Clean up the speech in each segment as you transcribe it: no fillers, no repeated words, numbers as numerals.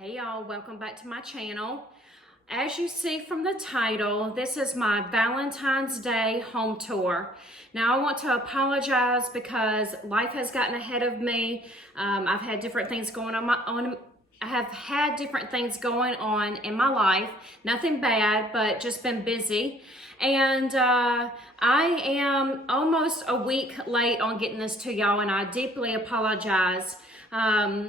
Hey y'all, welcome back to my channel. As you see from the title, this is my Valentine's Day home tour. Now I want to apologize because life has gotten ahead of me. I've had different things going on. I have had different things going on in my life. Nothing bad, but just been busy. And I am almost a week late on getting this to y'all, and I deeply apologize.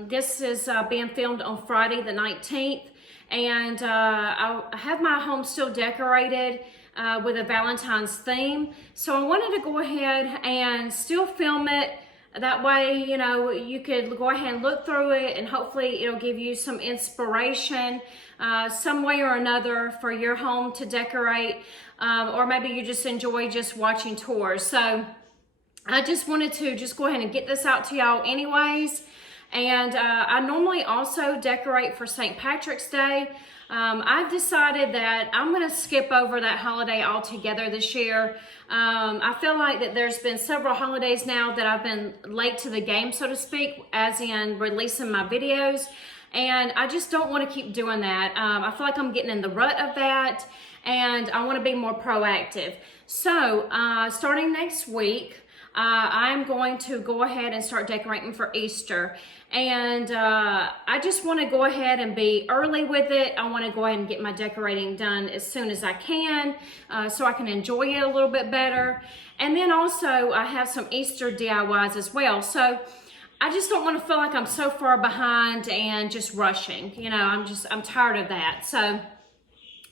This is being filmed on Friday the 19th, and I have my home still decorated with a Valentine's theme. So I wanted to go ahead and still film it. That way, you know, you could go ahead and look through it, and hopefully it'll give you some inspiration some way or another for your home to decorate, or maybe you just enjoy just watching tours. So I just wanted to just go ahead and get this out to y'all anyways. And I normally also decorate for St. Patrick's Day. I've decided that I'm going to skip over that holiday altogether this year. I feel like that there's been several holidays now that I've been late to the game, so to speak, as in releasing my videos. And I just don't want to keep doing that. I feel like I'm getting in the rut of that, and I want to be more proactive. So starting next week, I'm going to go ahead and start decorating for Easter. And I just want to go ahead and be early with it. I want to go ahead and get my decorating done as soon as I can, so I can enjoy it a little bit better. And then also I have some Easter DIYs as well. So I just don't want to feel like I'm so far behind and just rushing. You know, I'm tired of that. So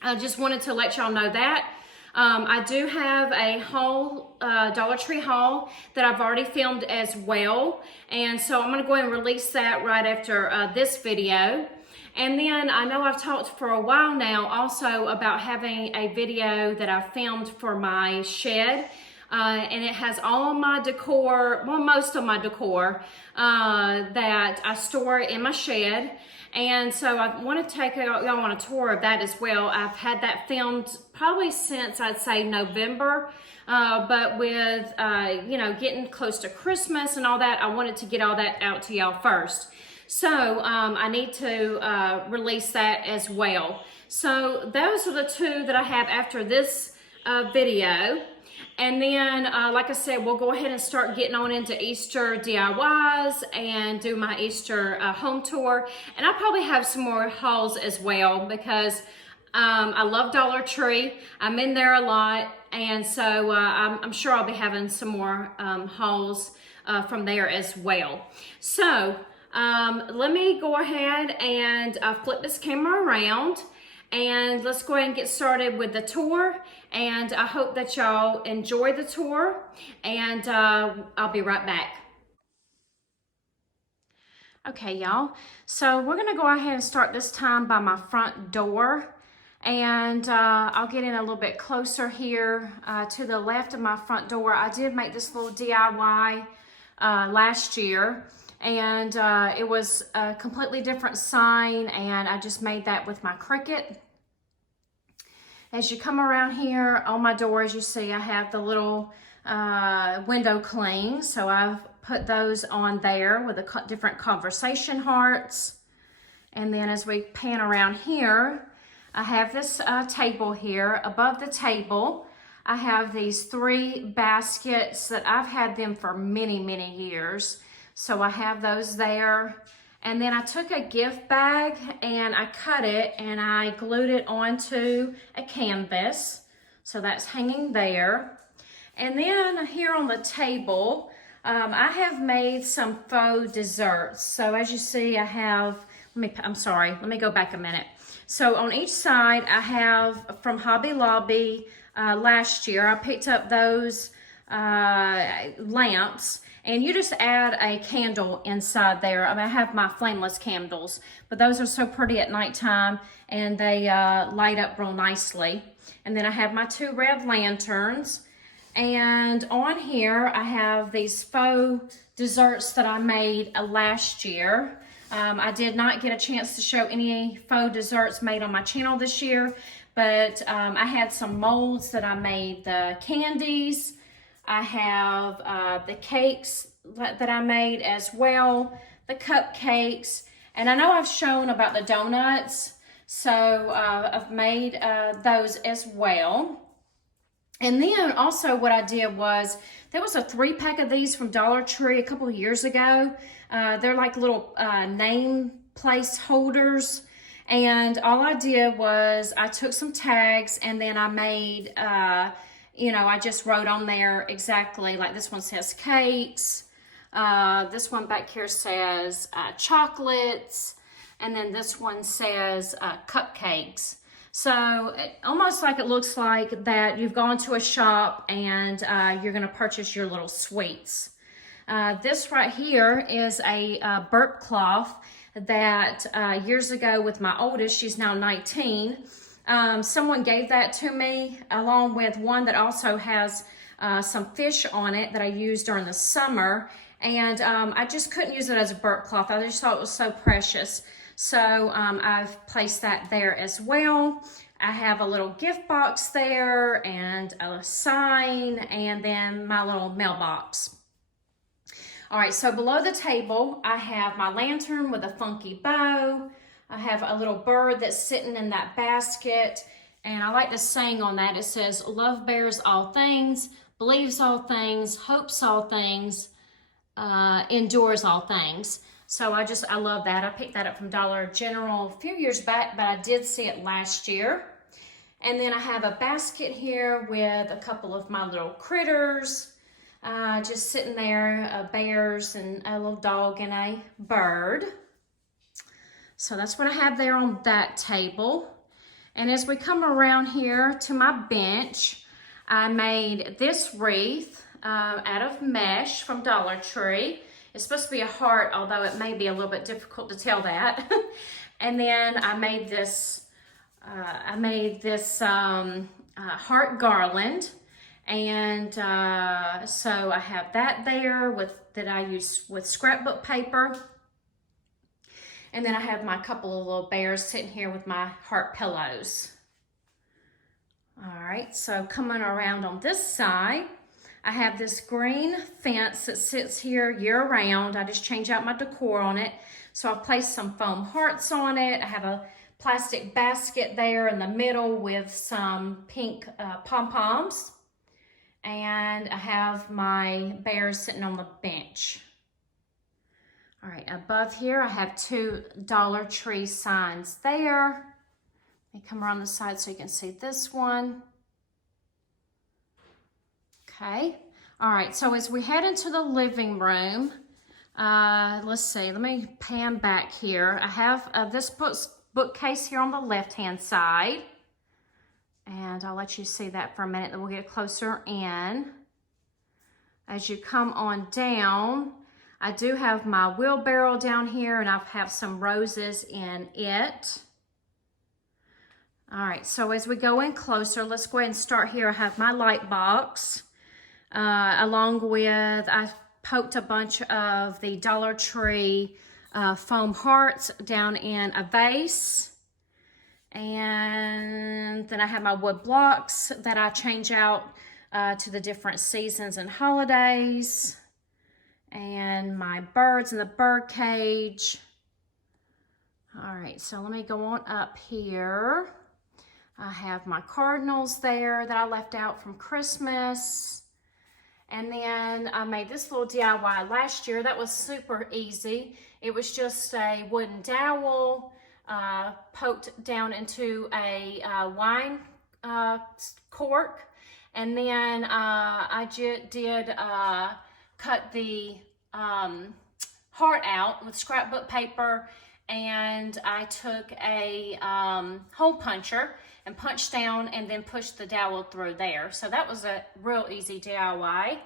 I just wanted to let y'all know that. I do have a haul, Dollar Tree haul that I've already filmed as well. And so I'm going to go ahead and release that right after this video. And then I know I've talked for a while now also about having a video that I filmed for my shed. And it has all my decor, well, most of my decor that I store in my shed. And so I want to take y'all on a tour of that as well. I've had that filmed probably since, I'd say, November. But with, you know, getting close to Christmas and all that, I wanted to get all that out to y'all first. So I need to release that as well. So those are the two that I have after this video. And then, like I said, we'll go ahead and start getting on into Easter DIYs and do my Easter home tour. And I'll probably have some more hauls as well because I love Dollar Tree. I'm in there a lot. And so I'm sure I'll be having some more hauls from there as well. So let me go ahead and flip this camera around. And let's go ahead and get started with the tour. And I hope that y'all enjoy the tour. And I'll be right back. Okay, y'all. So we're going to go ahead and start this time by my front door. And I'll get in a little bit closer here to the left of my front door. I did make this little DIY last year. And it was a completely different sign, and I just made that with my Cricut. As you come around here on my door, as you see, I have the little window clings. So I've put those on there with the different conversation hearts. And then as we pan around here, I have this table here. Above the table, I have these 3 baskets that I've had them for many, many years. So I have those there. And then I took a gift bag and I cut it and I glued it onto a canvas. So that's hanging there. And then here on the table, I have made some faux desserts. So as you see, I have, let me go back a minute. So on each side, I have from Hobby Lobby last year, I picked up those lamps. And you just add a candle inside there. I mean, I have my flameless candles, but those are so pretty at nighttime and they light up real nicely. And then I have my 2 red lanterns. And on here, I have these faux desserts that I made last year. I did not get a chance to show any faux desserts made on my channel this year, but I had some molds that I made the candies. I have the cakes that I made as well, the cupcakes, And I know I've shown about the donuts, so I've made those as well. And then also what I did was, there was a 3-pack of these from Dollar Tree a couple of years ago. They're like little name place holders. And all I did was I took some tags and then I made, you know, I just wrote on there exactly, like this one says cakes. This one back here says chocolates. And then this one says cupcakes. So almost like it looks like that you've gone to a shop and you're going to purchase your little sweets. This right here is a burp cloth that years ago with my oldest, she's now 19, someone gave that to me along with one that also has some fish on it that I used during the summer. And I just couldn't use it as a burp cloth. I just thought it was so precious. So I've placed that there as well. I have a little gift box there and a sign and then my little mailbox. All right, so below the table, I have my lantern with a funky bow. I have a little bird that's sitting in that basket. And I like the saying on that. It says, love bears all things, believes all things, hopes all things, endures all things. So I love that. I picked that up from Dollar General a few years back, but I did see it last year. And then I have a basket here with a couple of my little critters, just sitting there, bears and a little dog and a bird. So that's what I have there on that table. And as we come around here to my bench, I made this wreath out of mesh from Dollar Tree. It's supposed to be a heart, although it may be a little bit difficult to tell that. And then I made this heart garland. And so I have that there that I use with scrapbook paper. And then I have my couple of little bears sitting here with my heart pillows. All right, so coming around on this side, I have this green fence that sits here year-round. I just change out my decor on it. So I've placed some foam hearts on it. I have a plastic basket there in the middle with some pink pom-poms. And I have my bears sitting on the bench. All right, above here I have 2 Dollar Tree signs there. Let me come around the side so you can see this one. Okay, all right, so as we head into the living room, let's see, let me pan back here. I have this bookcase here on the left-hand side, and I'll let you see that for a minute, then we'll get closer in. As you come on down, I do have my wheelbarrow down here, and I have some roses in it. All right, so as we go in closer, let's go ahead and start here. I have my light box. Along with, I poked a bunch of the Dollar Tree foam hearts down in a vase. And then I have my wood blocks that I change out to the different seasons and holidays. And my birds in the bird cage. All right, so let me go on up here. I have my cardinals there that I left out from Christmas. And then I made this little DIY last year. That was super easy. It was just a wooden dowel poked down into a wine cork. And then I did cut the heart out with scrapbook paper. And I took a hole puncher and punched down and then pushed the dowel through there. So that was a real easy DIY.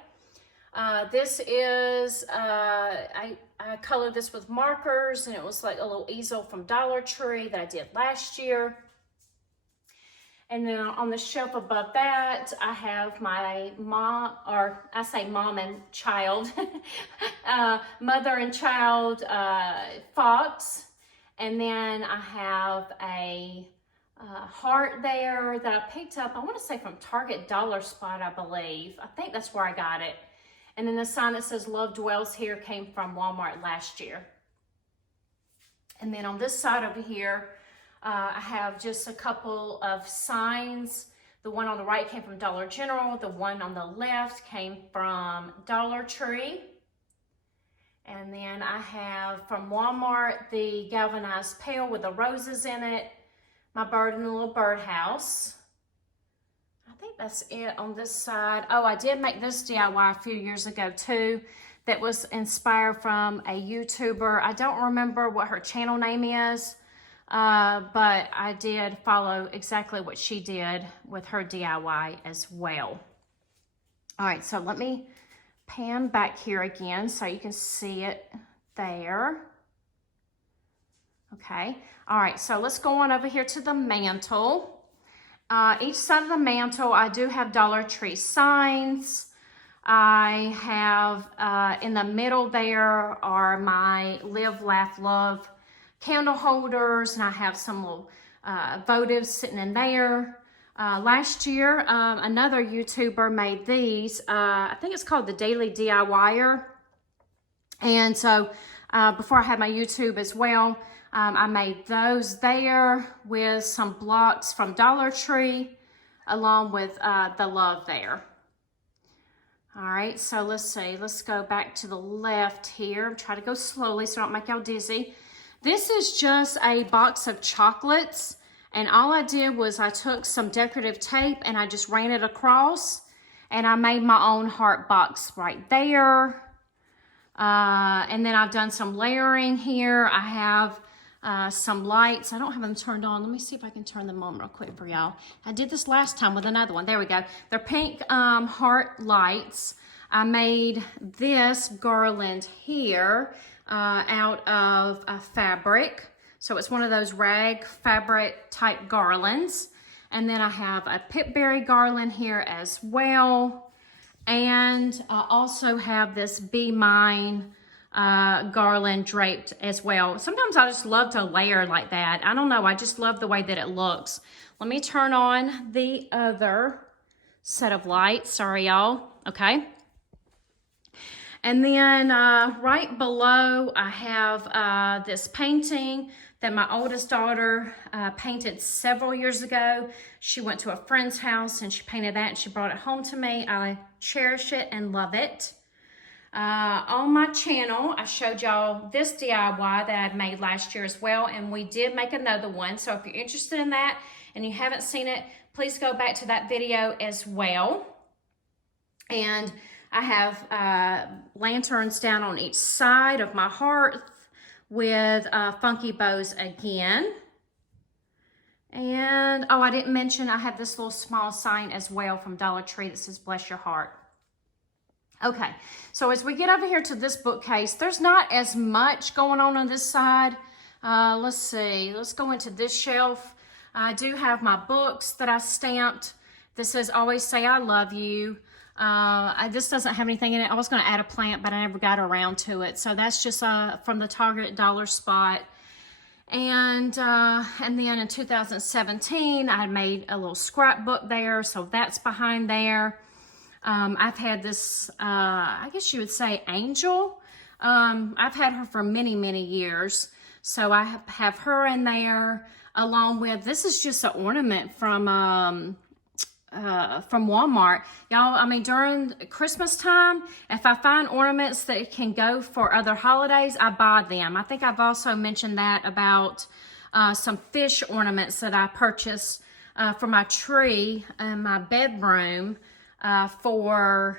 This is, I colored this with markers, and it was like a little easel from Dollar Tree that I did last year. And then on the shelf above that, I have my mom, or I say mom and child, mother and child fox. And then I have a heart there that I picked up, I want to say from Target Dollar Spot, I believe. I think that's where I got it. And then the sign that says Love Dwells Here came from Walmart last year. And then on this side over here, I have just a couple of signs. The one on the right came from Dollar General. The one on the left came from Dollar Tree. And then I have from Walmart the galvanized pail with the roses in it, my bird in the little birdhouse. I think that's it on this side. Oh, I did make this DIY a few years ago too. That was inspired from a YouTuber. I don't remember what her channel name is, but I did follow exactly what she did with her DIY as well. All right, so let me pan back here again so you can see it there. Okay, all right, so let's go on over here to the mantle. Each side of the mantle, I do have Dollar Tree signs. I have, in the middle there are my Live, Laugh, Love candle holders, and I have some little votives sitting in there. Last year, another YouTuber made these. I think it's called the Daily DIYer. And so before I had my YouTube as well, I made those there with some blocks from Dollar Tree along with the love there. All right, so let's see. Let's go back to the left here. Try to go slowly so I don't make y'all dizzy. This is just a box of chocolates. And all I did was I took some decorative tape and I just ran it across. And I made my own heart box right there. And then I've done some layering here. I have some lights. I don't have them turned on. Let me see if I can turn them on real quick for y'all. I did this last time with another one. There we go. They're pink heart lights. I made this garland here out of fabric. So it's one of those rag fabric type garlands. And then I have a pipberry garland here as well. And I also have this Be Mine garland draped as well. Sometimes I just love to layer like that. I don't know, I just love the way that it looks. Let me turn on the other set of lights. Sorry, y'all. Okay. And then right below, I have this painting that my oldest daughter painted several years ago. She went to a friend's house and she painted that and she brought it home to me. I cherish it and love it. On my channel, I showed y'all this DIY that I made last year as well, and we did make another one. So if you're interested in that and you haven't seen it, please go back to that video as well. And I have lanterns down on each side of my hearth with funky bows again. And, oh, I didn't mention I have this little small sign as well from Dollar Tree that says, "Bless your heart." Okay, so as we get over here to this bookcase, there's not as much going on this side. Let's see, let's go into this shelf. I do have my books that I stamped. This says, "Always Say I Love You." This doesn't have anything in it. I was going to add a plant, but I never got around to it. So that's just from the Target dollar spot. And then in 2017, I had made a little scrapbook there. So that's behind there. I've had this, I guess you would say, angel. I've had her for many, many years. So I have her in there along with, this is just an ornament from Walmart. Y'all, I mean, during Christmas time, if I find ornaments that can go for other holidays, I buy them. I think I've also mentioned that about some fish ornaments that I purchased for my tree in my bedroom for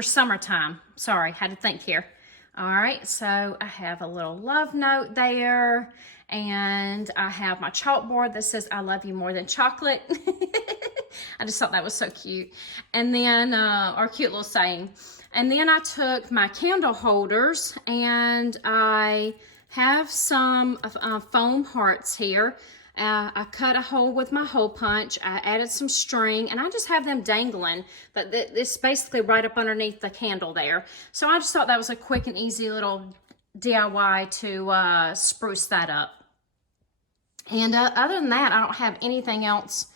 summertime. Sorry, had to think here. All right, so I have a little love note there. And I have my chalkboard that says, "I love you more than chocolate." I just thought that was so cute. And then, our cute little saying. And then I took my candle holders and I have some foam hearts here. I cut a hole with my hole punch. I added some string and I just have them dangling. But it's basically right up underneath the candle there. So I just thought that was a quick and easy little DIY to spruce that up. And other than that, I don't have anything else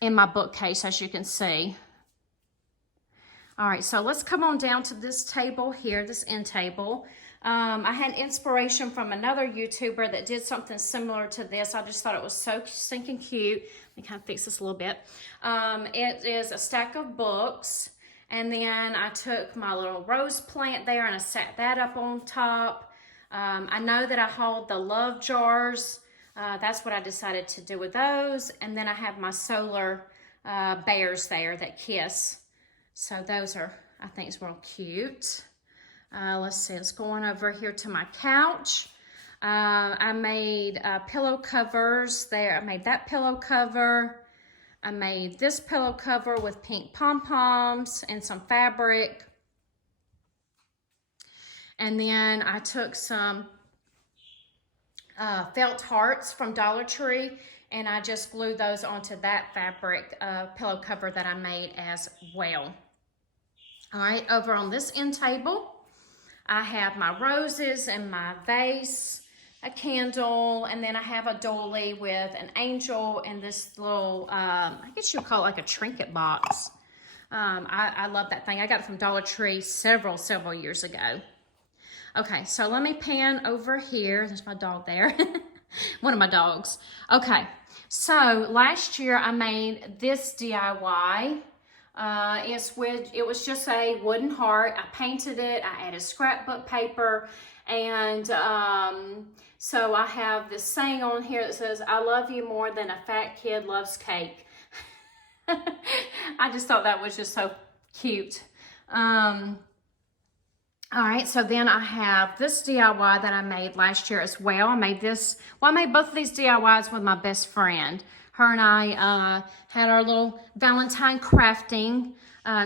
in my bookcase, as you can see. All right, so let's come on down to this table here, this end table. I had inspiration from another YouTuber that did something similar to this. I just thought it was so stinking cute. Let me kind of fix this a little bit. It is a stack of books. And then I took my little rose plant there and I set that up on top. I know that I hold the love jars. That's what I decided to do with those. And then I have my solar bears there that kiss. So those are, I think, is real cute. Let's see, let's go on over here to my couch. I made pillow covers there. I made that pillow cover. I made this pillow cover with pink pom-poms and some fabric. And then I took some felt hearts from Dollar Tree and I just glued those onto that fabric pillow cover that I made as well. All right, over on this end table, I have my roses and my vase, a candle, and then I have a dolly with an angel and this little, I guess you'd call it like a trinket box. I love that thing. I got it from Dollar Tree several years ago. Okay, so let me pan over here. There's my dog there. One of my dogs. Okay, so last year I made this DIY. It was just a wooden heart. I painted it. I added scrapbook paper. And so I have this saying on here that says, I love you more than a fat kid loves cake. I just thought that was just so cute. All right, so then I have this DIY that I made last year as well. I made both of these DIYs with my best friend. Her and I had our little Valentine crafting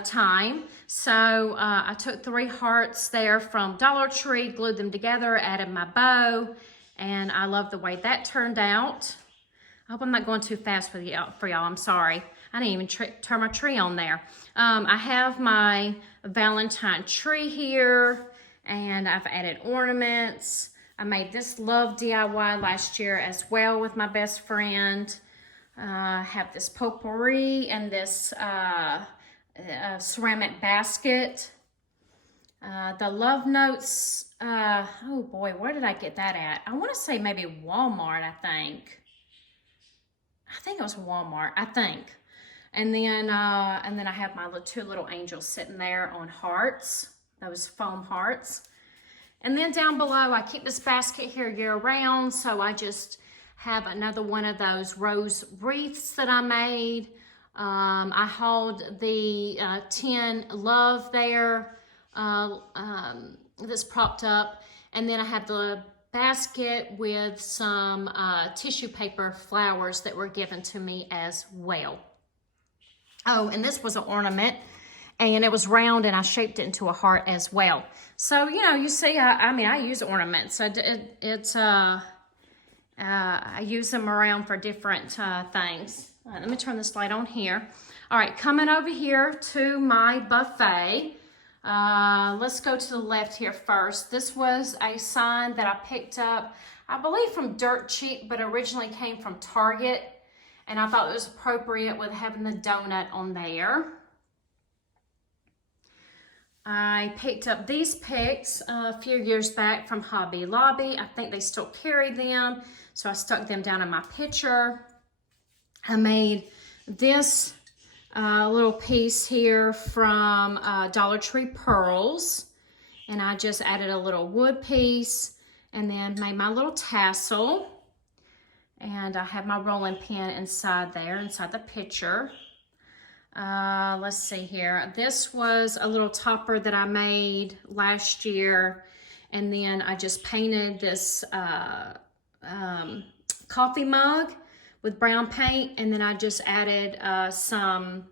time. So I took 3 hearts there from Dollar Tree, glued them together, added my bow, and I love the way that turned out. I hope I'm not going too fast for y'all. I'm sorry. I didn't even turn my tree on there. I have my Valentine tree here, and I've added ornaments. I made this love DIY last year as well with my best friend. I have this potpourri and this ceramic basket. The love notes, oh boy, where did I get that at? I want to say maybe Walmart, I think it was Walmart, I think. And then I have my 2 little angels sitting there on hearts, those foam hearts. And then down below, I keep this basket here year round, so I just have another one of those rose wreaths that I made. I hold the tin love there that's propped up. And then I have the basket with some tissue paper flowers that were given to me as well. Oh, and this was an ornament, and it was round, and I shaped it into a heart as well. So, you know, you see, I use ornaments. I use them around for different things. Let me turn this light on here. All right, coming over here to my buffet. Let's go to the left here first. This was a sign that I picked up, I believe from Dirt Cheap, but originally came from Target. And I thought it was appropriate with having the donut on there. I picked up these picks a few years back from Hobby Lobby. I think they still carry them, so I stuck them down in my picture. I made this little piece here from Dollar Tree Pearls, and I just added a little wood piece and then made my little tassel. And I have my rolling pin inside there, inside the picture. Let's see here. This was a little topper that I made last year. And then I just painted this coffee mug with brown paint. And then I just added some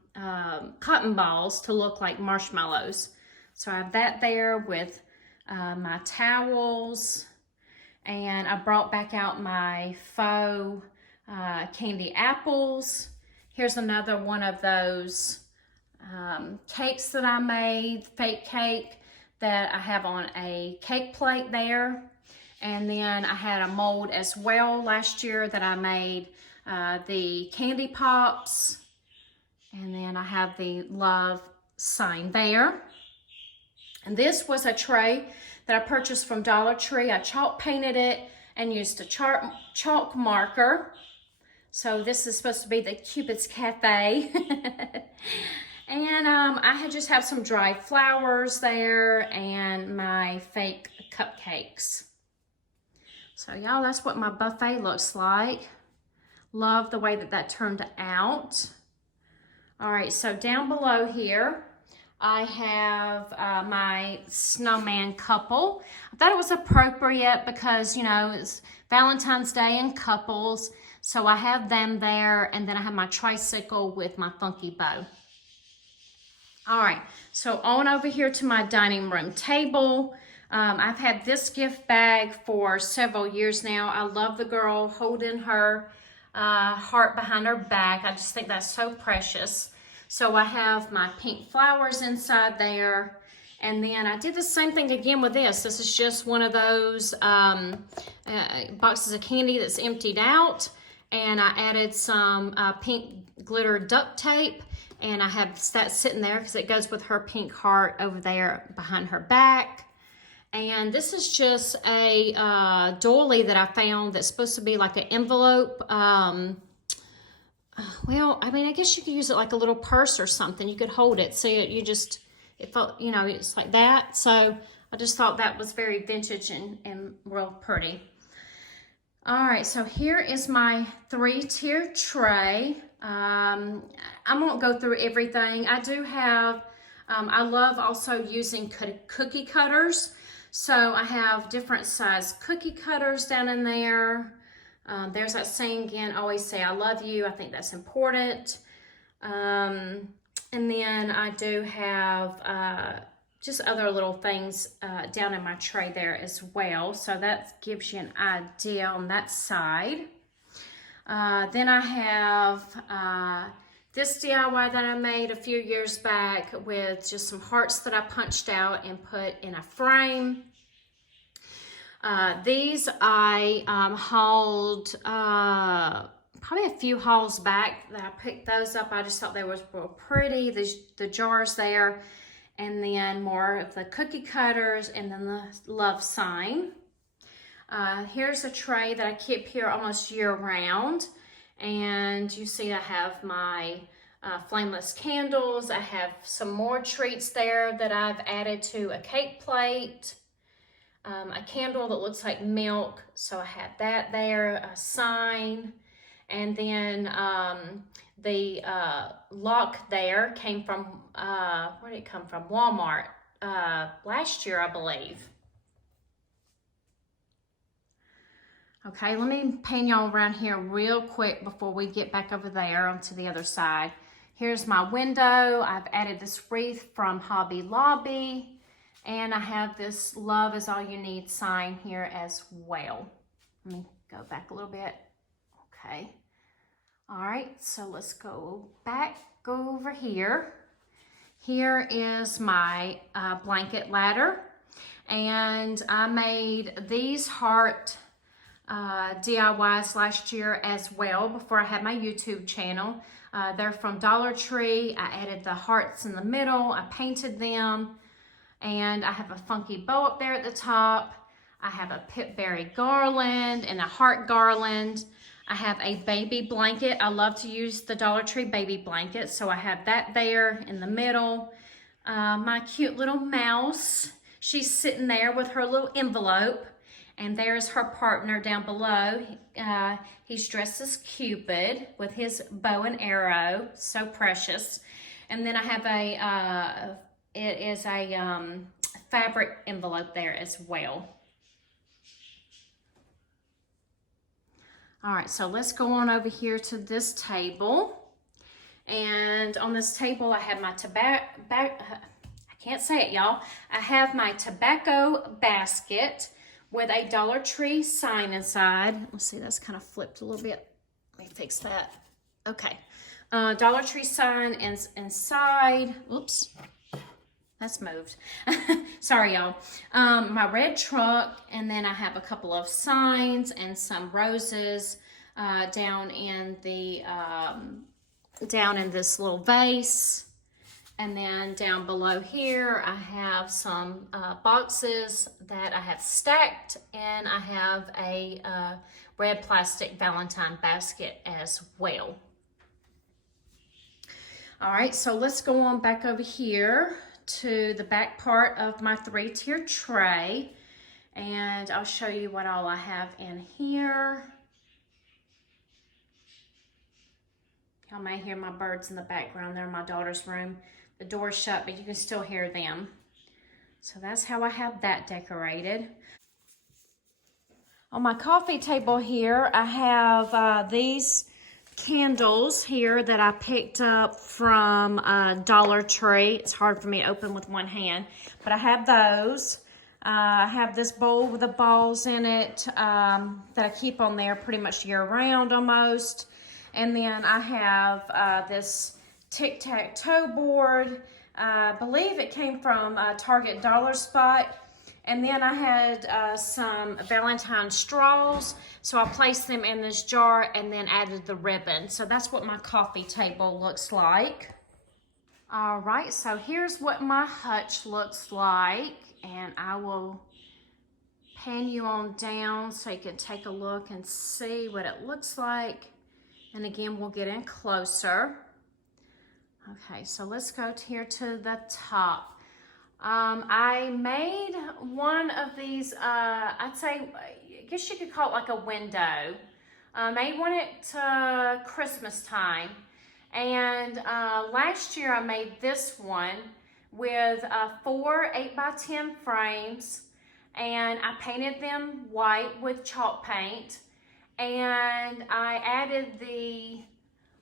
cotton balls to look like marshmallows. So I have that there with my towels. And I brought back out my faux candy apples. Here's another one of those cakes that I made, fake cake, that I have on a cake plate there. And then I had a mold as well last year that I made the candy pops. And then I have the love sign there. And this was a tray that I purchased from Dollar Tree. I chalk painted it and used a chalk marker. So this is supposed to be the Cupid's Cafe. And I just have some dried flowers there and my fake cupcakes. So y'all, that's what my buffet looks like. Love the way that that turned out. All right, so down below here, I have my snowman couple. I thought it was appropriate because, you know, it's Valentine's Day and couples. So I have them there, and then I have my tricycle with my funky bow. All right, so on over here to my dining room table. I've had this gift bag for several years now. I love the girl holding her heart behind her back. I just think that's so precious. So I have my pink flowers inside there. And then I did the same thing again with this. This is just one of those boxes of candy that's emptied out. And I added some pink glitter duct tape. And I have that sitting there because it goes with her pink heart over there behind her back. And this is just a doily that I found that's supposed to be like an envelope. Well, I mean, I guess you could use it like a little purse or something. You could hold it. So it felt, you know, it's like that. So I just thought that was very vintage and real pretty. All right, so here is my 3-tier tray. I won't go through everything. I do have, I love also using cookie cutters. So I have different size cookie cutters down in there. There's that saying again, always say I love you. I think that's important. And then I do have just other little things down in my tray there as well. So that gives you an idea on that side. Then I have this DIY that I made a few years back with just some hearts that I punched out and put in a frame. These I hauled probably a few hauls back that I picked those up. I just thought they were real pretty, the jars there. And then more of the cookie cutters and then the love sign. Here's a tray that I keep here almost year round. And you see I have my flameless candles. I have some more treats there that I've added to a cake plate. A candle that looks like milk. So I have that there, a sign. And then the lock there came from, where did it come from? Walmart last year, I believe. Okay, let me pan y'all around here real quick before we get back over there onto the other side. Here's my window. I've added this wreath from Hobby Lobby. And I have this love is all you need sign here as well. Let me go back a little bit. Okay. All right, so let's go over here. Here is my blanket ladder. And I made these heart DIYs last year as well before I had my YouTube channel. They're from Dollar Tree. I added the hearts in the middle. I painted them. And I have a funky bow up there at the top. I have a pipberry garland and a heart garland. I have a baby blanket. I love to use the Dollar Tree baby blanket. So I have that there in the middle. My cute little mouse. She's sitting there with her little envelope. And there's her partner down below. He's dressed as Cupid with his bow and arrow. So precious. And then I have it is a fabric envelope there as well. All right, so let's go on over here to this table. And on this table, I have my I can't say it, y'all. I have my tobacco basket with a Dollar Tree sign inside. Let's see, that's kind of flipped a little bit. Let me fix that. Okay. Dollar Tree sign inside. Oops. That's moved. Sorry, y'all. My red truck, and then I have a couple of signs and some roses down in this little vase. And then down below here, I have some boxes that I have stacked, and I have a red plastic Valentine basket as well. All right, so let's go on back over here to the back part of my 3-tier tray, and I'll show you what all I have in here. Y'all may hear my birds in the background. They're in my daughter's room. The door's shut, but you can still hear them. So that's how I have that decorated. On my coffee table here, I have these candles here that I picked up from Dollar Tree. It's hard for me to open with one hand, but I have those. I have this bowl with the balls in it that I keep on there pretty much year round almost. And then I have this tic-tac-toe board. I believe it came from Target Dollar Spot. And then I had some Valentine straws. So I placed them in this jar and then added the ribbon. So that's what my coffee table looks like. All right, so here's what my hutch looks like. And I will pan you on down so you can take a look and see what it looks like. And again, we'll get in closer. Okay, so let's go here to the top. I made one of these, I'd say, I guess you could call it like a window. Made one at Christmas time. And last year I made this one with 4 8x10 frames. And I painted them white with chalk paint. And I added the,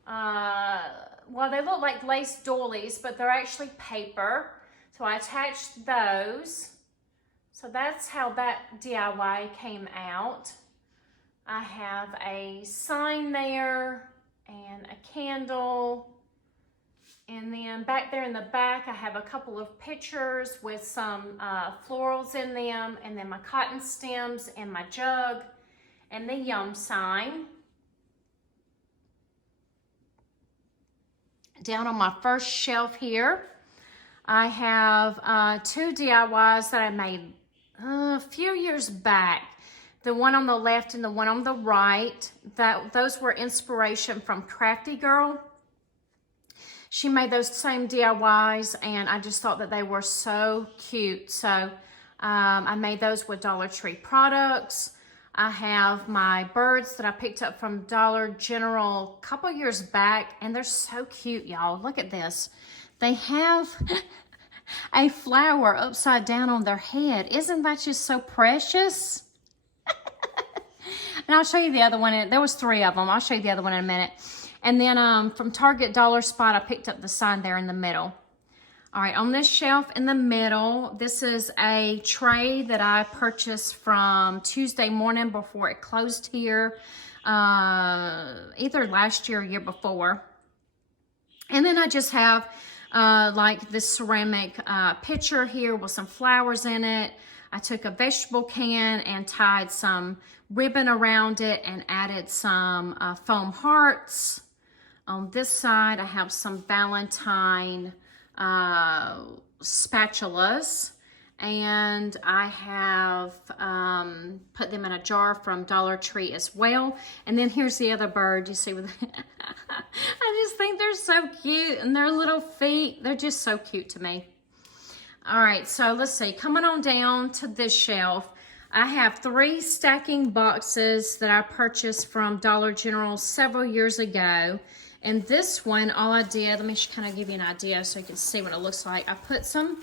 well, they look like lace doilies, but they're actually paper. So I attached those. So that's how that DIY came out. I have a sign there and a candle. And then back there in the back, I have a couple of pictures with some florals in them, and then my cotton stems and my jug and the yum sign. Down on my first shelf here, I have 2 DIYs that I made a few years back. The one on the left and the one on the right. Those were inspiration from Crafty Girl. She made those same DIYs, and I just thought that they were so cute. So I made those with Dollar Tree products. I have my birds that I picked up from Dollar General a couple years back, and they're so cute, y'all. Look at this. They have a flower upside down on their head. Isn't that just so precious? And I'll show you the other one. There was 3 of them. I'll show you the other one in a minute. And then from Target Dollar Spot, I picked up the sign there in the middle. All right, on this shelf in the middle, this is a tray that I purchased from Tuesday morning before it closed here, either last year or year before. And then I just have like this ceramic pitcher here with some flowers in it. I took a vegetable can and tied some ribbon around it and added some foam hearts. On this side, I have some Valentine spatulas, and I have put them in a jar from Dollar Tree as well. And then here's the other bird you see with I just think they're so cute, and their little feet, they're just so cute to me. All right, so let's see, coming on down to this shelf, I have 3 stacking boxes that I purchased from Dollar General several years ago. And this one, all I did, let me just kind of give you an idea so you can see what it looks like. I put some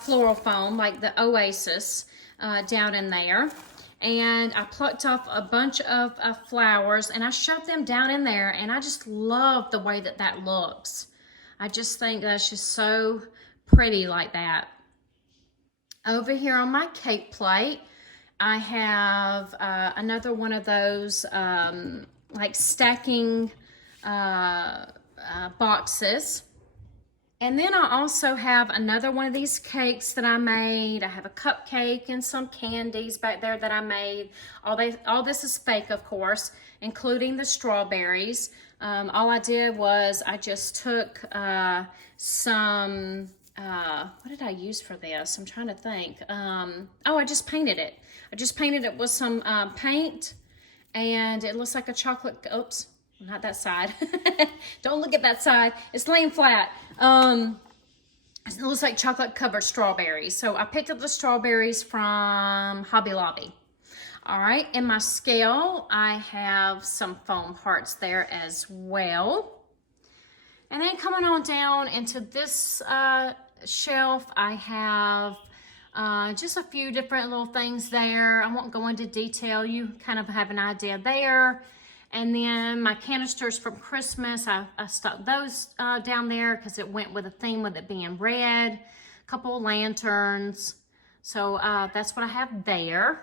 floral foam, like the Oasis, down in there. And I plucked off a bunch of flowers, and I shoved them down in there. And I just love the way that that looks. I just think that's just so pretty like that. Over here on my cake plate, I have another one of those like stacking boxes, And then I also have another one of these cakes that I made. I have a cupcake and some candies back there that I made. All this is fake, of course, including the strawberries. All I did was I just took some, what did I use for this? I'm trying to think. Oh, I just painted it. I just painted it with some paint, and it looks like a chocolate, oops. Not that side. Don't look at that side. It's laying flat. It looks like chocolate covered strawberries. So I picked up the strawberries from Hobby Lobby. All right, in my scale, I have some foam hearts there as well. And then coming on down into this shelf, I have just a few different little things there. I won't go into detail. You kind of have an idea there. And then my canisters from Christmas, I stuck those down there because it went with a theme with it being red. A couple of lanterns. So that's what I have there.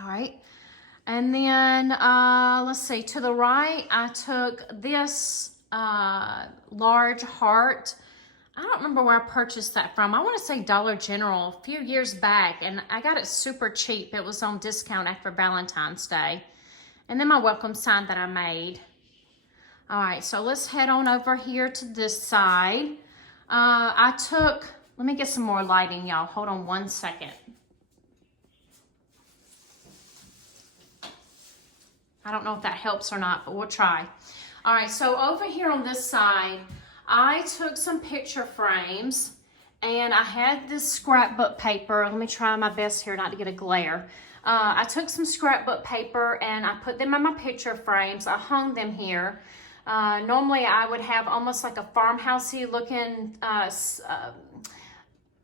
All right. And then, let's see, to the right, I took this large heart. I don't remember where I purchased that from. I want to say Dollar General a few years back, and I got it super cheap. It was on discount after Valentine's Day. And then my welcome sign that I made. All right, so let's head on over here to this side. Let me get some more lighting, y'all. Hold on one second. I don't know if that helps or not, but we'll try. All right, so over here on this side, I took some picture frames, and I had this scrapbook paper. Let me try my best here not to get a glare. I took some scrapbook paper and I put them in my picture frames. I hung them here. Normally I would have almost like a farmhousey looking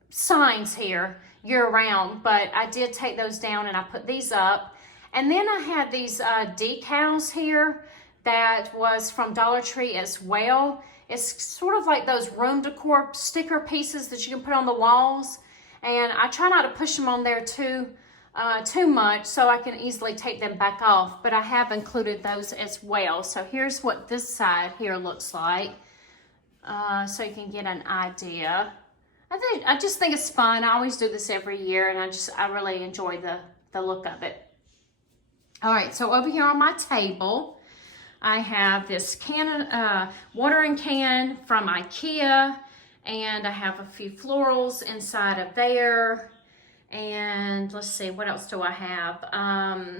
signs here year round, but I did take those down and I put these up. And then I had these decals here that was from Dollar Tree as well. It's sort of like those room decor sticker pieces that you can put on the walls. And I try not to push them on there too much so I can easily take them back off. But I have included those as well. So here's what this side here looks like. So you can get an idea. I just think it's fun. I always do this every year, and I really enjoy the look of it. All right, so over here on my table, I have this watering can from IKEA, and I have a few florals inside of there. And let's see, what else do I have? I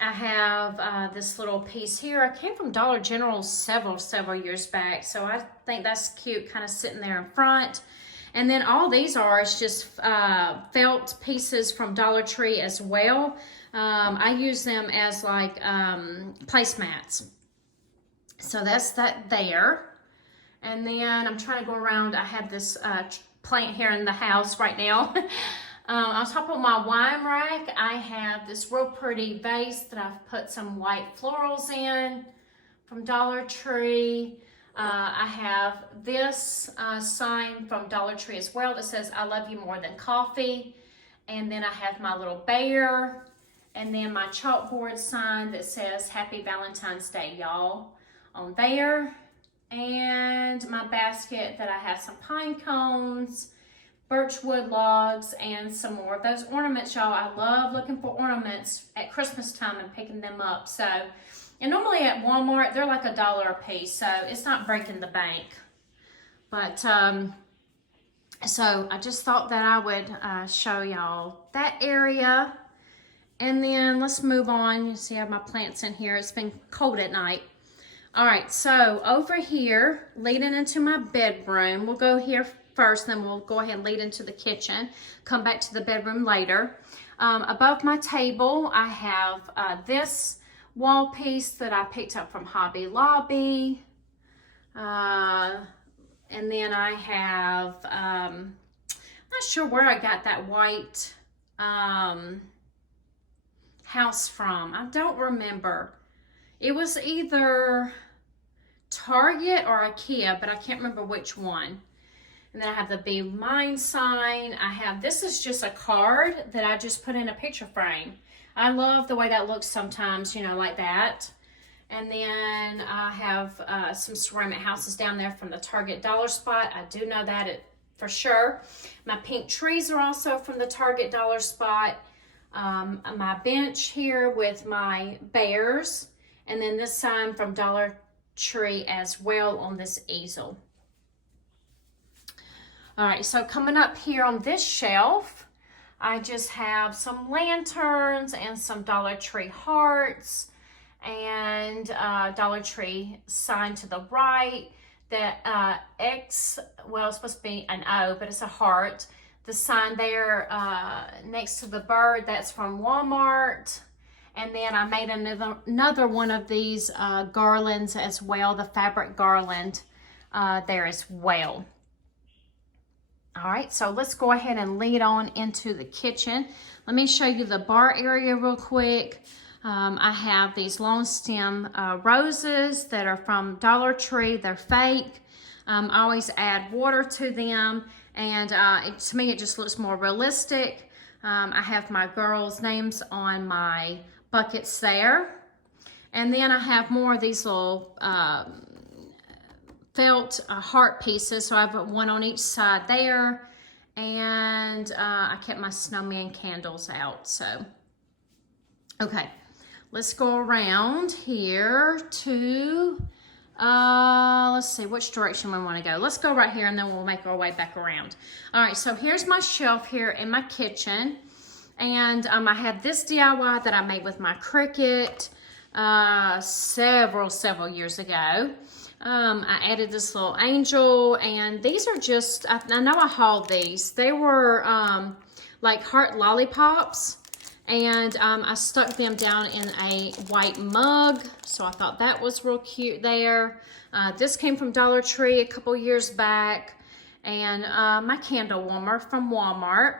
have this little piece here. I came from Dollar General several years back, so I think that's cute, kind of sitting there in front. And then all these is just felt pieces from Dollar Tree as well. I use them as like placemats. So that's that there. And then I'm trying to go around. I have this plant here in the house right now. On top of my wine rack, I have this real pretty vase that I've put some white florals in from Dollar Tree. I have this sign from Dollar Tree as well that says, "I love you more than coffee." And then I have my little bear. And then my chalkboard sign that says, "Happy Valentine's Day, y'all," on there. And my basket that I have some pine cones, birchwood logs, and some more of those ornaments, y'all. I love looking for ornaments at Christmas time and picking them up. So, and normally at Walmart, they're like $1 a piece, so it's not breaking the bank. But, so I just thought that I would show y'all that area. And then let's move on. You see I have my plants in here. It's been cold at night. All right, so over here, leading into my bedroom, we'll go here first, then we'll go ahead and lead into the kitchen, come back to the bedroom later. Above my table, I have this wall piece that I picked up from Hobby Lobby. And then I have, I'm not sure where I got that white house from. I don't remember. It was either Target or IKEA, but I can't remember which one. And then I have the Be Mine sign. This is just a card that I just put in a picture frame. I love the way that looks sometimes, you know, like that. And then I have some ceramic houses down there from the Target dollar spot. I do know that for sure. My pink trees are also from the Target dollar spot. My bench here with my bears. And then this sign from Dollar Tree as well on this easel. All right, so coming up here on this shelf, I just have some lanterns and some Dollar Tree hearts and Dollar Tree sign to the right. That X, well, it's supposed to be an O, but it's a heart. The sign there next to the bird, that's from Walmart. And then I made another one of these garlands as well, the fabric garland there as well. All right, so let's go ahead and lead on into the kitchen. Let me show you the bar area real quick. I have these long stem roses that are from Dollar Tree. They're fake. I always add water to them, and to me it just looks more realistic. I have my girls' names on my buckets there. And then I have more of these little felt heart pieces, so I have one on each side there, and I kept my snowman candles out. So okay, let's go around here to let's see which direction we want to go. Let's go right here and then we'll make our way back around. All right, so here's my shelf here in my kitchen, and I have this DIY that I made with my Cricut several years ago. I added this little angel, and these are just, I know I hauled these. They were like heart lollipops, and I stuck them down in a white mug, so I thought that was real cute there. This came from Dollar Tree a couple years back, and my candle warmer from Walmart.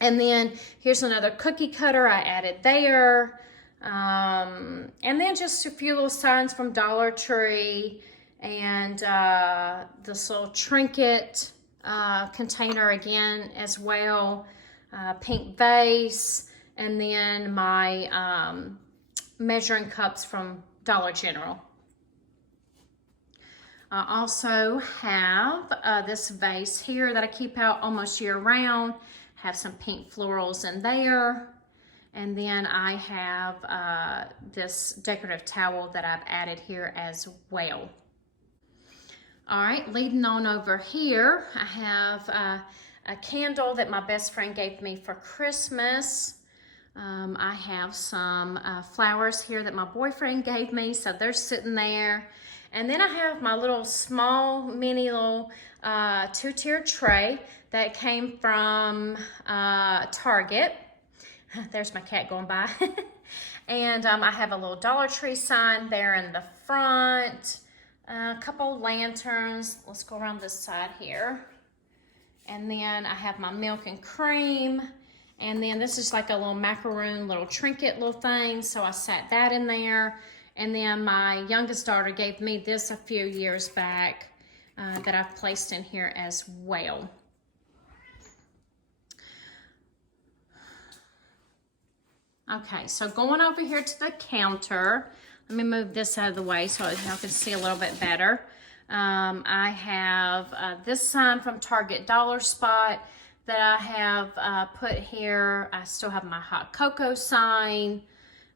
And then here's another cookie cutter I added there. And then just a few little signs from Dollar Tree, and this little trinket container again as well, pink vase, and then my measuring cups from Dollar General. I also have this vase here that I keep out almost year round. Have some pink florals in there. And then I have this decorative towel that I've added here as well. All right, leading on over here, I have a candle that my best friend gave me for Christmas. I have some flowers here that my boyfriend gave me, so they're sitting there. And then I have my little small, mini little two-tier tray that came from Target. There's my cat going by. And I have a little Dollar Tree sign there in the front. A couple lanterns. Let's go around this side here. And then I have my milk and cream. And then this is like a little macaroon, little trinket little thing. So I sat that in there. And then my youngest daughter gave me this a few years back that I've placed in here as well. Okay, so going over here to the counter, let me move this out of the way so y'all can see a little bit better. I have this sign from Target Dollar Spot that I have put here. I still have my hot cocoa sign.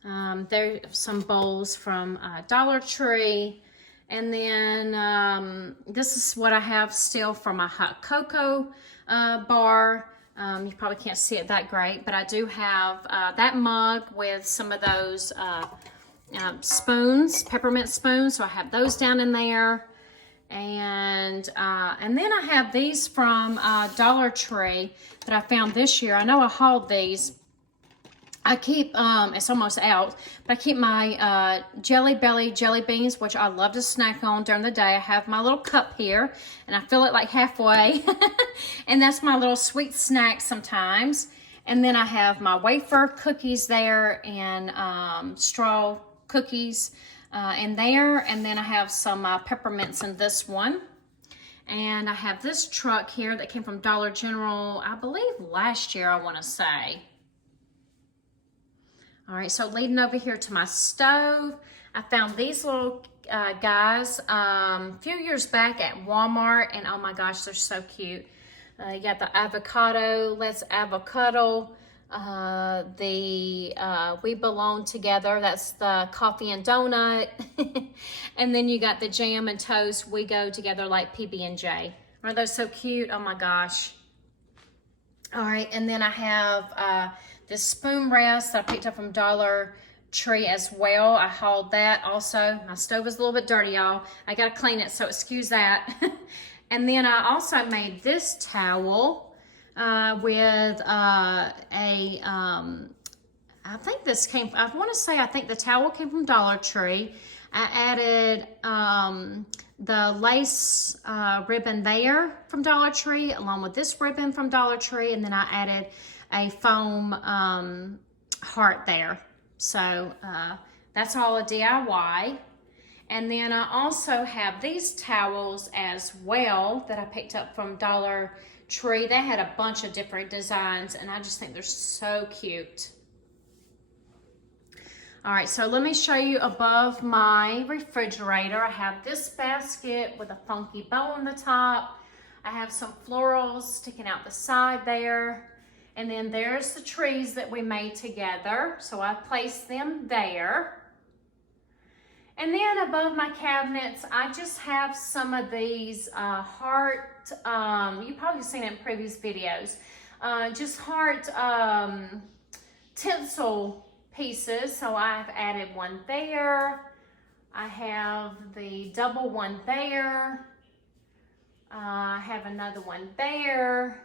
There's some bowls from Dollar Tree. And then this is what I have still for my hot cocoa bar. You probably can't see it that great, but I do have that mug with some of those spoons, peppermint spoons. So I have those down in there. And then I have these from Dollar Tree that I found this year. I know I hauled these. I keep, it's almost out, but I keep my Jelly Belly jelly beans, which I love to snack on during the day. I have my little cup here, and I fill it like halfway, and that's my little sweet snack sometimes. And then I have my wafer cookies there, and straw cookies in there, and then I have some peppermints in this one. And I have this truck here that came from Dollar General, I believe last year, I want to say. All right, so leading over here to my stove, I found these little guys a few years back at Walmart, and oh my gosh, they're so cute. You got the avocado, let's avocado. We belong together, that's the coffee and donut. And then you got the jam and toast, we go together like PB&J. Aren't those so cute? Oh my gosh. All right, and then I have this spoon rest that I picked up from Dollar Tree as well. I hauled that also. My stove is a little bit dirty, y'all. I gotta clean it, so excuse that. And then I also made this towel with I think this came, I think the towel came from Dollar Tree. I added the lace ribbon there from Dollar Tree along with this ribbon from Dollar Tree, and then I added a foam heart there. So that's all a DIY. And then I also have these towels as well that I picked up from Dollar Tree. They had a bunch of different designs, and I just think they're so cute. All right, so let me show you above my refrigerator. I have this basket with a funky bow on the top. I have some florals sticking out the side there. And then there's the trees that we made together. So I placed them there. And then above my cabinets, I just have some of these heart, you've probably seen it in previous videos, just heart tinsel pieces. So I've added one there. I have the double one there. I have another one there.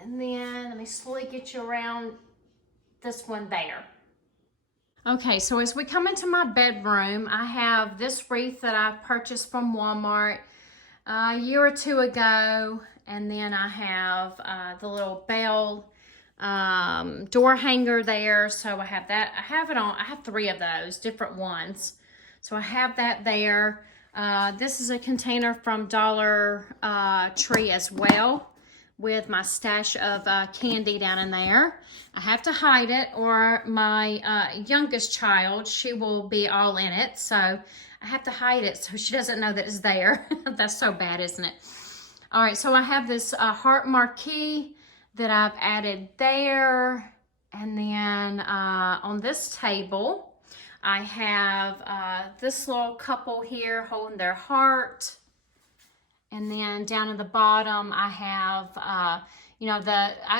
And then let me slowly get you around this one there. Okay, so as we come into my bedroom, I have this wreath that I purchased from Walmart a year or two ago. And then I have the little bell door hanger there. So I have that. I have 3 of those, different ones. So I have that there. This is a container from Dollar Tree as well, with my stash of candy down in there. I have to hide it, or my youngest child, she will be all in it. So I have to hide it so she doesn't know that it's there. That's so bad, isn't it? All right, so I have this heart marquee that I've added there. And then on this table, I have this little couple here holding their heart. And then down at the bottom, I have, I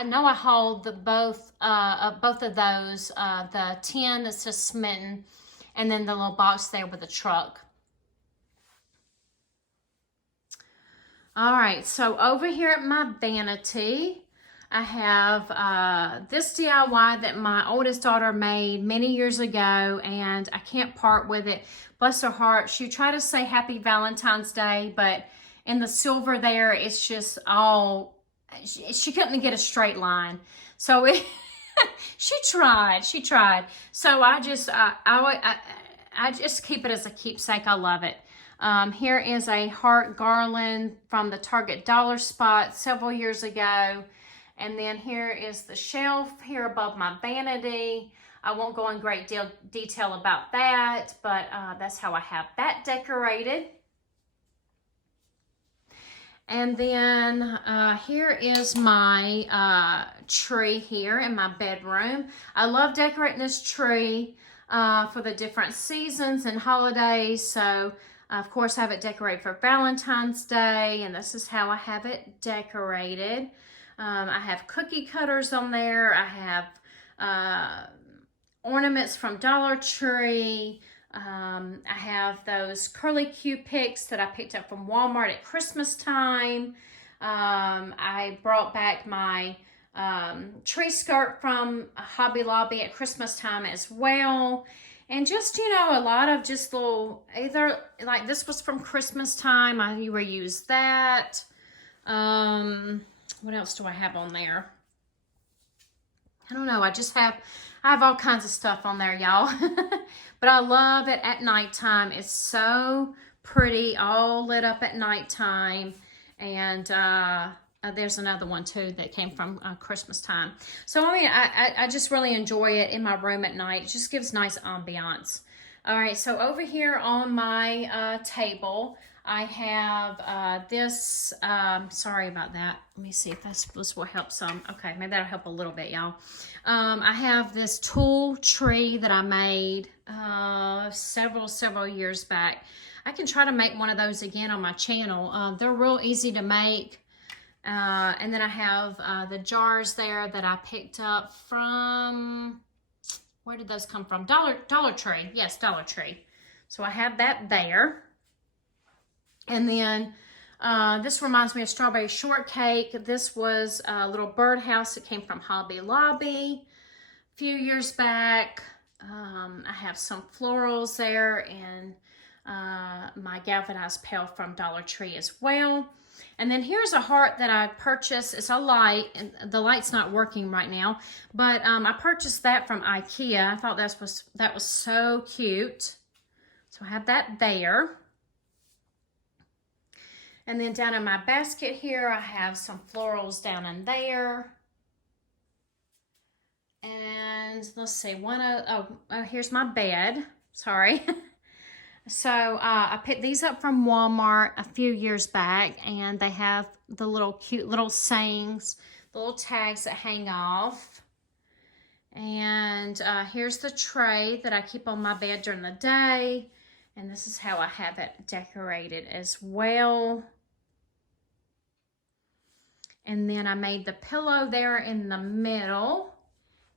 know I hauled both of those, the tin that's just smitten, and then the little box there with the truck. All right, so over here at my vanity, I have this DIY that my oldest daughter made many years ago, and I can't part with it. Bless her heart. She tried to say Happy Valentine's Day, but in the silver there, it's just all, she couldn't get a straight line. So she tried. So I just keep it as a keepsake. I love it. Here is a heart garland from the Target dollar spot several years ago. And then here is the shelf here above my vanity. I won't go in great detail about that, but that's how I have that decorated. And then here is my tree here in my bedroom. I love decorating this tree for the different seasons and holidays. So, of course, I have it decorated for Valentine's Day, and this is how I have it decorated. I have cookie cutters on there. I have ornaments from Dollar Tree. I have those curly Q picks that I picked up from Walmart at Christmas time. I brought back my tree skirt from Hobby Lobby at Christmas time as well. And just, a lot of just little, either like this was from Christmas time. I reused that. What else do I have on there? I don't know. I have all kinds of stuff on there, y'all. But I love it at nighttime. It's so pretty, all lit up at nighttime. And there's another one too that came from Christmas time. So I mean, I just really enjoy it in my room at night. It just gives nice ambiance. All right, so over here on my table, I have this, sorry about that. Let me see if this will help some. Okay, maybe that'll help a little bit, y'all. I have this tulle tree that I made several years back. I can try to make one of those again on my channel. They're real easy to make. And then I have the jars there that I picked up from, where did those come from? Dollar Tree. Yes, Dollar Tree. So I have that there. And then this reminds me of strawberry shortcake. This was a little birdhouse that came from Hobby Lobby a few years back. I have some florals there and my galvanized pail from Dollar Tree as well. And then here's a heart that I purchased. It's a light, and the light's not working right now, but I purchased that from IKEA. I thought that was so cute. So I have that there. And then down in my basket here, I have some florals down in there. And let's see, here's my bed. Sorry. So I picked these up from Walmart a few years back, and they have the little cute little sayings, the little tags that hang off. And here's the tray that I keep on my bed during the day. And this is how I have it decorated as well. And then I made the pillow there in the middle.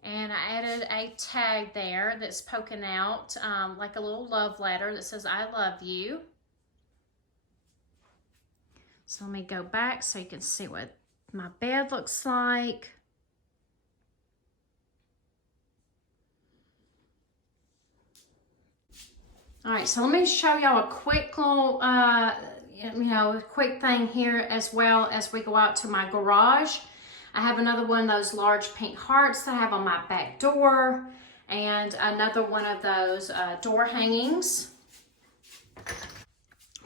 And I added a tag there that's poking out like a little love letter that says, I love you. So let me go back so you can see what my bed looks like. All right, so let me show y'all a quick little, quick thing here as well as we go out to my garage. I have another one of those large pink hearts that I have on my back door, and another one of those door hangings.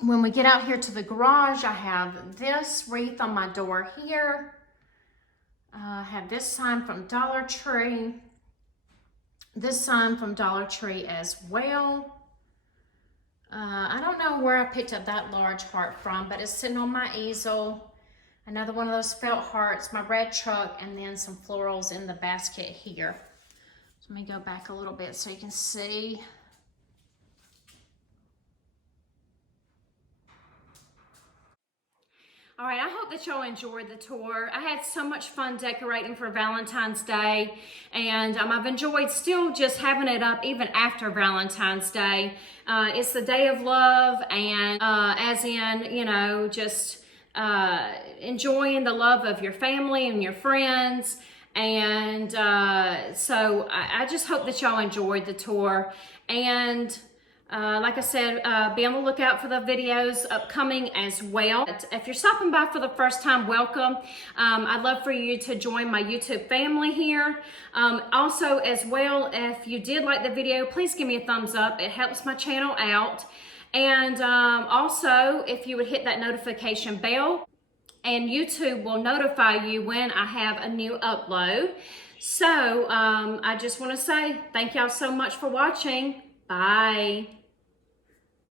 When we get out here to the garage, I have this wreath on my door here. I have this sign from Dollar Tree. This sign from Dollar Tree as well. I don't know where I picked up that large heart from, but it's sitting on my easel. Another one of those felt hearts, my red truck, and then some florals in the basket here. So let me go back a little bit so you can see. All right, I hope that y'all enjoyed the tour. I had so much fun decorating for Valentine's Day, and I've enjoyed still just having it up even after Valentine's Day. It's the day of love, and as in, just enjoying the love of your family and your friends. And so I just hope that y'all enjoyed the tour. And like I said, be on the lookout for the videos upcoming as well. If you're stopping by for the first time, welcome. I'd love for you to join my YouTube family here. Also, as well, if you did like the video, please give me a thumbs up. It helps my channel out. And also, if you would hit that notification bell, and YouTube will notify you when I have a new upload. So I just want to say thank y'all so much for watching. Bye.